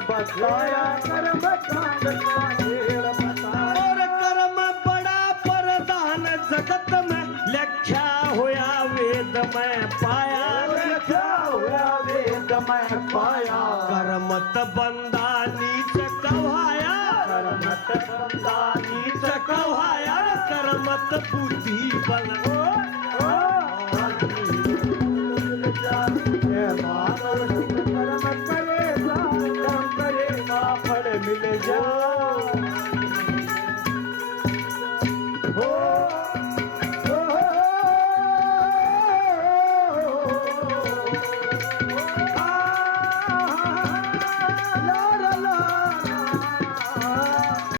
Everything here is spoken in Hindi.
बताया कर्म कांड का खेल बताया। और कर्म बड़ा प्रधान जगत में लख्या होया वेद में पाया। क्या हुआ वेद में पाया। कर्मत बंदा नीच कहाया। कर्मत बंदा नीच कहाया कर्मत बुद्धि बल